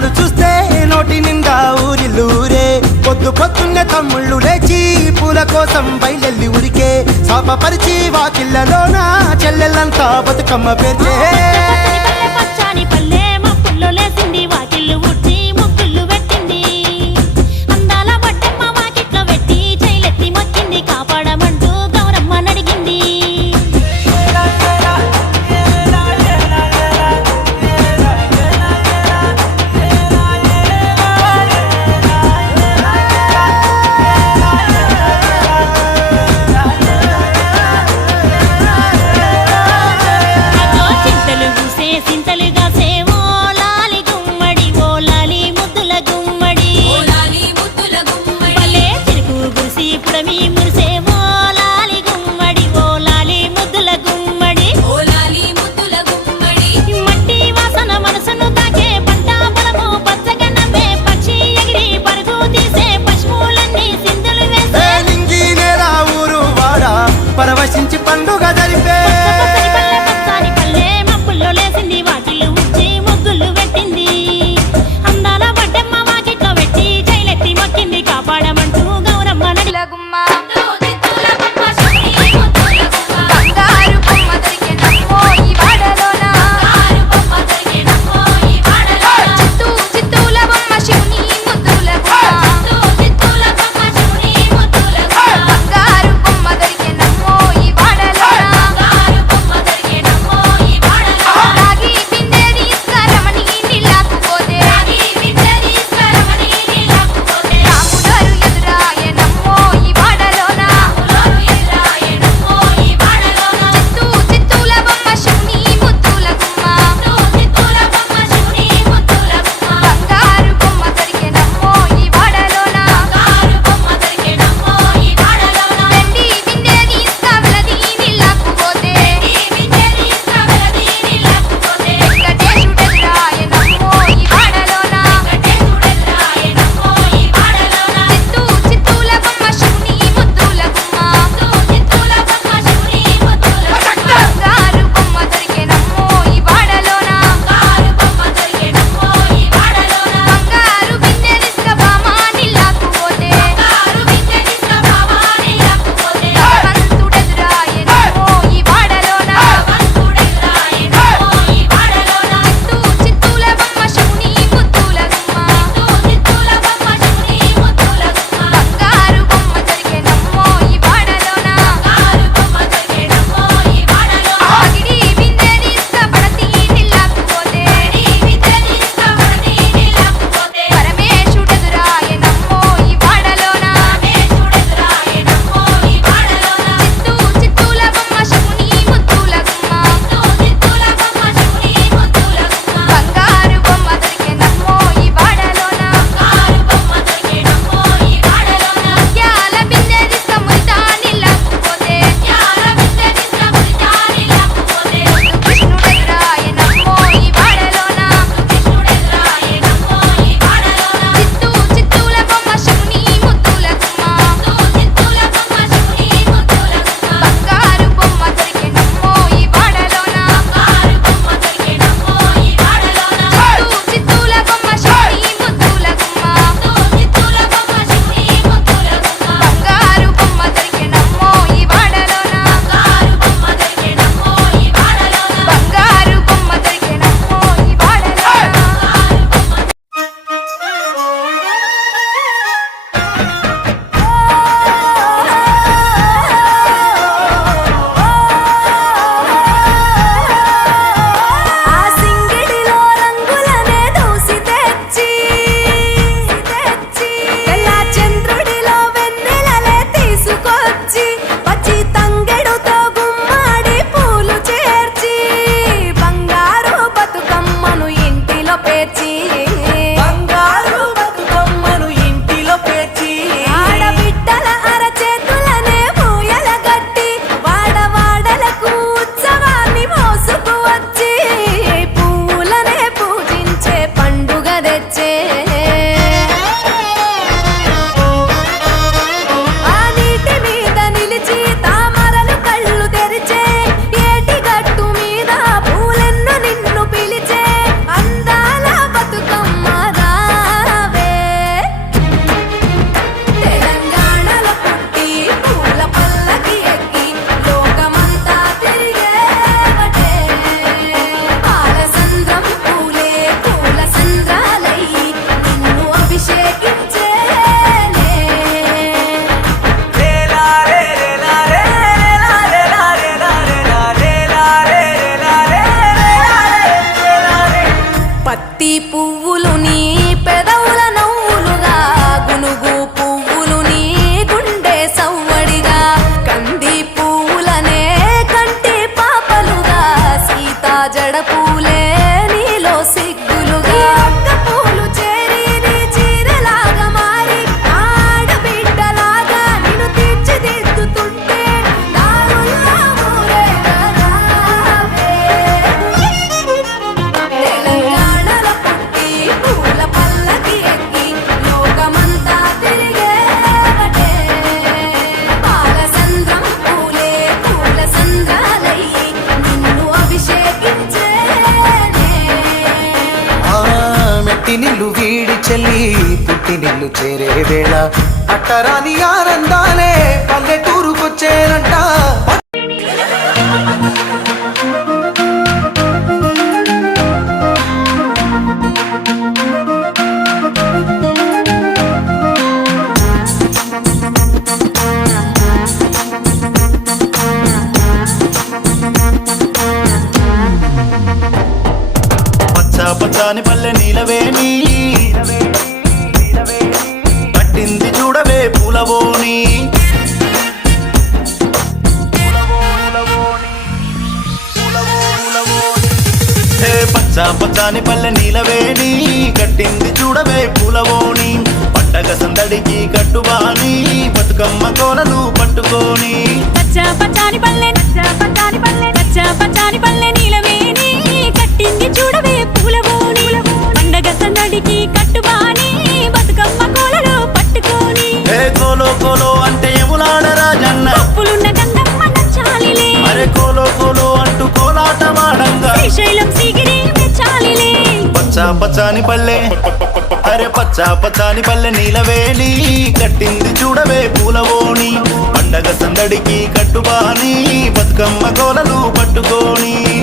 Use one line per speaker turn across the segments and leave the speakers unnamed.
సినిమాలు చూస్తే నోటి నిండా ఊరిల్లూరే. పొద్దు పొద్దున్న తమ్ముళ్ళు లేచి పూల కోసం బయలెల్లి ఉరికే. వాకిళ్ళలో నా చెల్లెళ్ళంతా బతుకమ్మ పేర్చే.
ఇంటి నిల్లు చేరే వేళ అట్టరాని ఆనందాలే
పల్లె చూస్తే పచ్చ పచ్చని పల్లె నీలవేణి కట్టింది చూడవే పూలవోణి పండగ సందడికి కట్టుబాని బతుకమ్మ కోలలు పట్టుకోని.
పచ్చ పచ్చని పల్లె పచ్చని పల్లె పచ్చ పచ్చని పల్లె నీలవేణి కట్టింది చూడవే పూలవోణి పండగ సందడికి కట్టుబాని. శ్రీశైలం సిగిరి మెచ్చాలిలే.
పచ్చా పచ్చాని పల్లె. అరే పచ్చా పచ్చాని పల్లె నీలవేణి. కట్టింది చూడవే పూలవోణి. పండగ సందడికి కట్టుబాని. బతుకమ్మ కోలలు పట్టుకోని.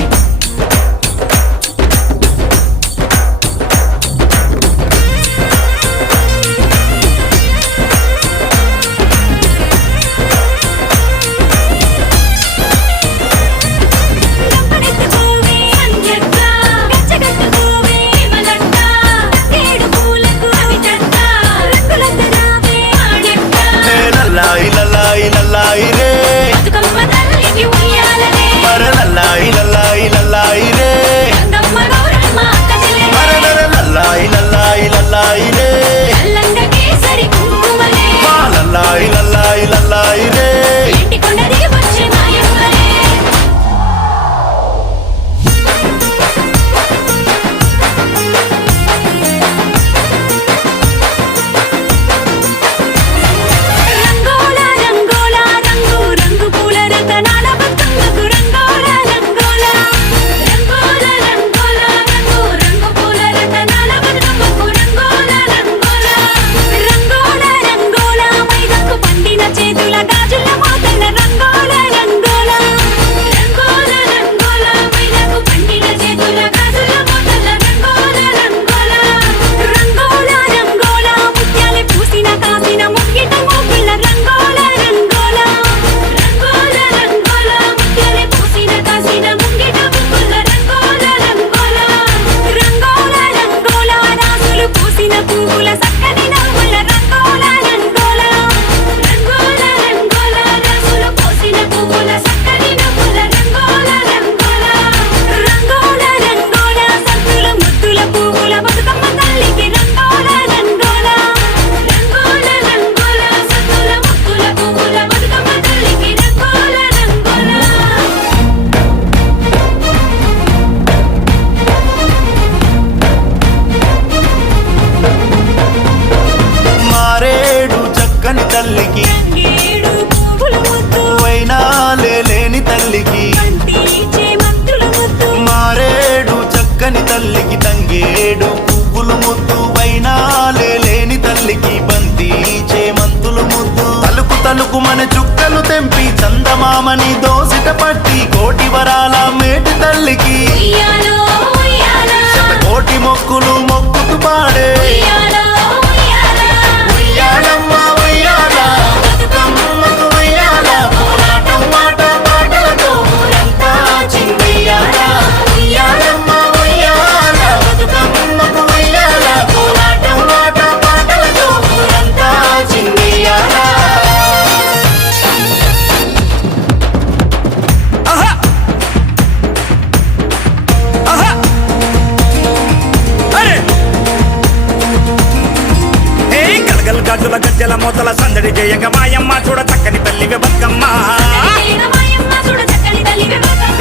చూడ చక్కని తల్లివే బతుకమ్మ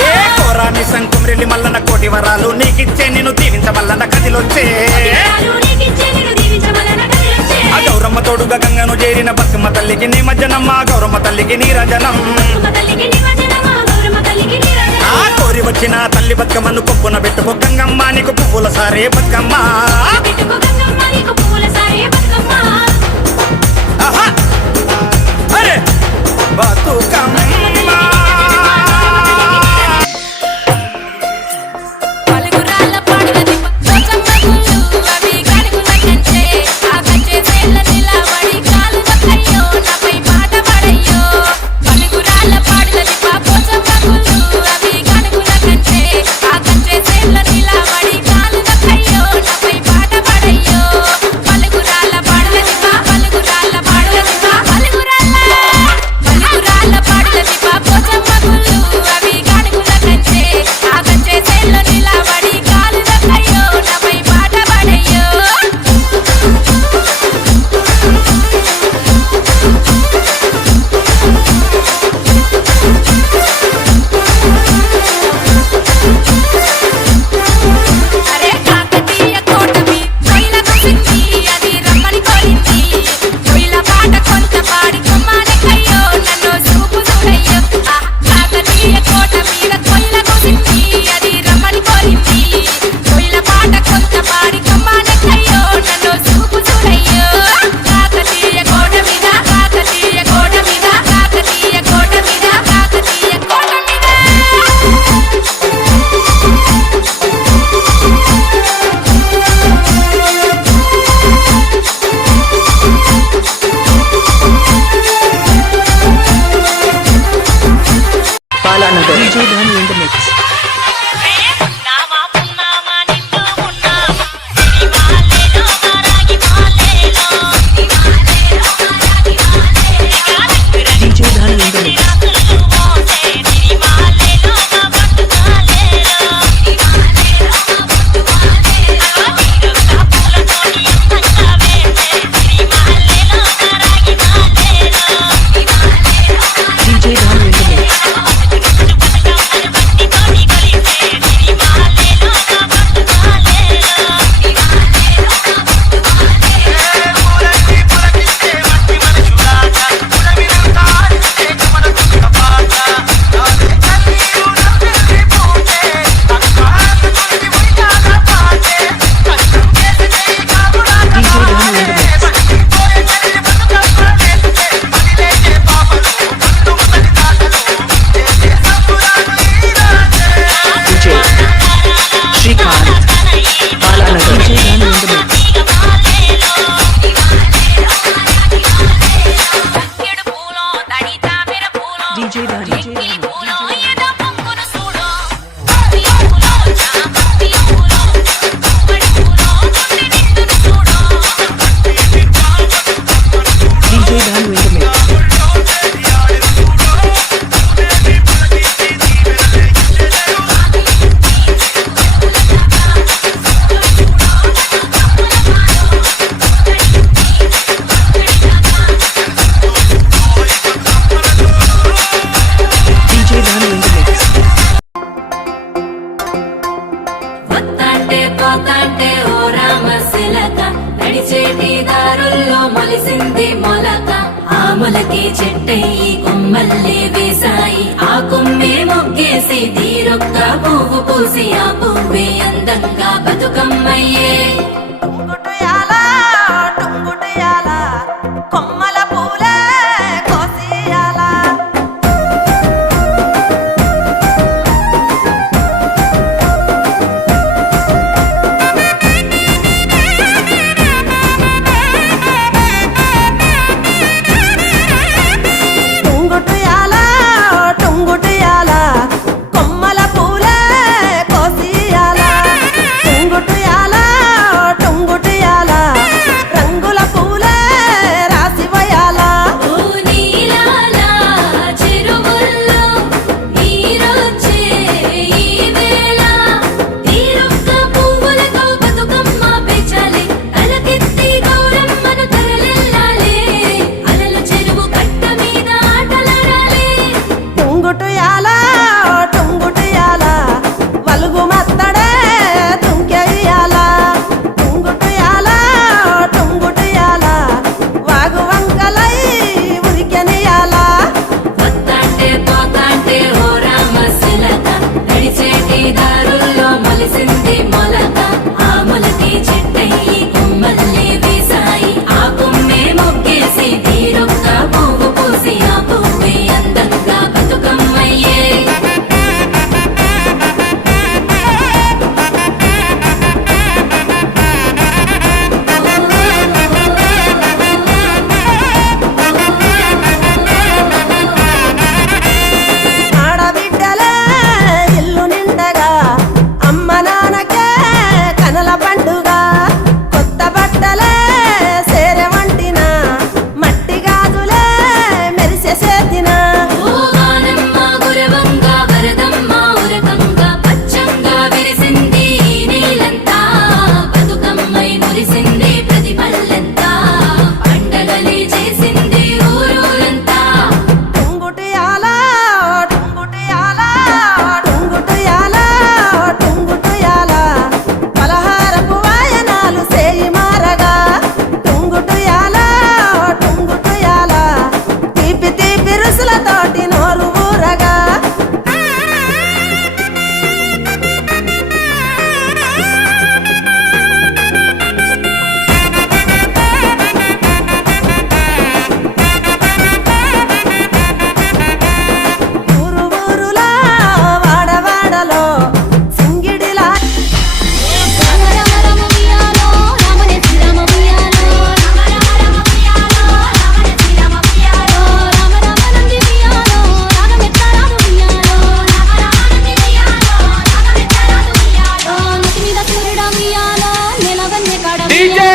ఏ కోరాని మల్లన కోటి వరాలు నీకిచ్చే నేను దీవించమల్లన కదిలొచ్చే. ఆ గౌరమ్మ తోడుగా గంగను చేరిన బతుకమ్మ తల్లికి నీ మజ్జనమ్మ గౌరమ్మ తల్లికి
నీరజనం.
ఆ కోరి వచ్చిన తల్లి బతుకమ్మను కొప్పున పెట్టుకో గంగమ్మ నీకు పువ్వుల సారే బతుకమ్మ.
Bato. సమస్యలత నడిచేటి దారుల్లో మొలిసింది మొలక. ఆ మొలకే చెట్టయి కొమ్మల్లే వేశాయి. ఆ కొమ్మే మొగ్గేసి తీరొక్క పువ్వు పూసి ఆ పువ్వే అందంగా బతుకమ్మయ్యే. DJ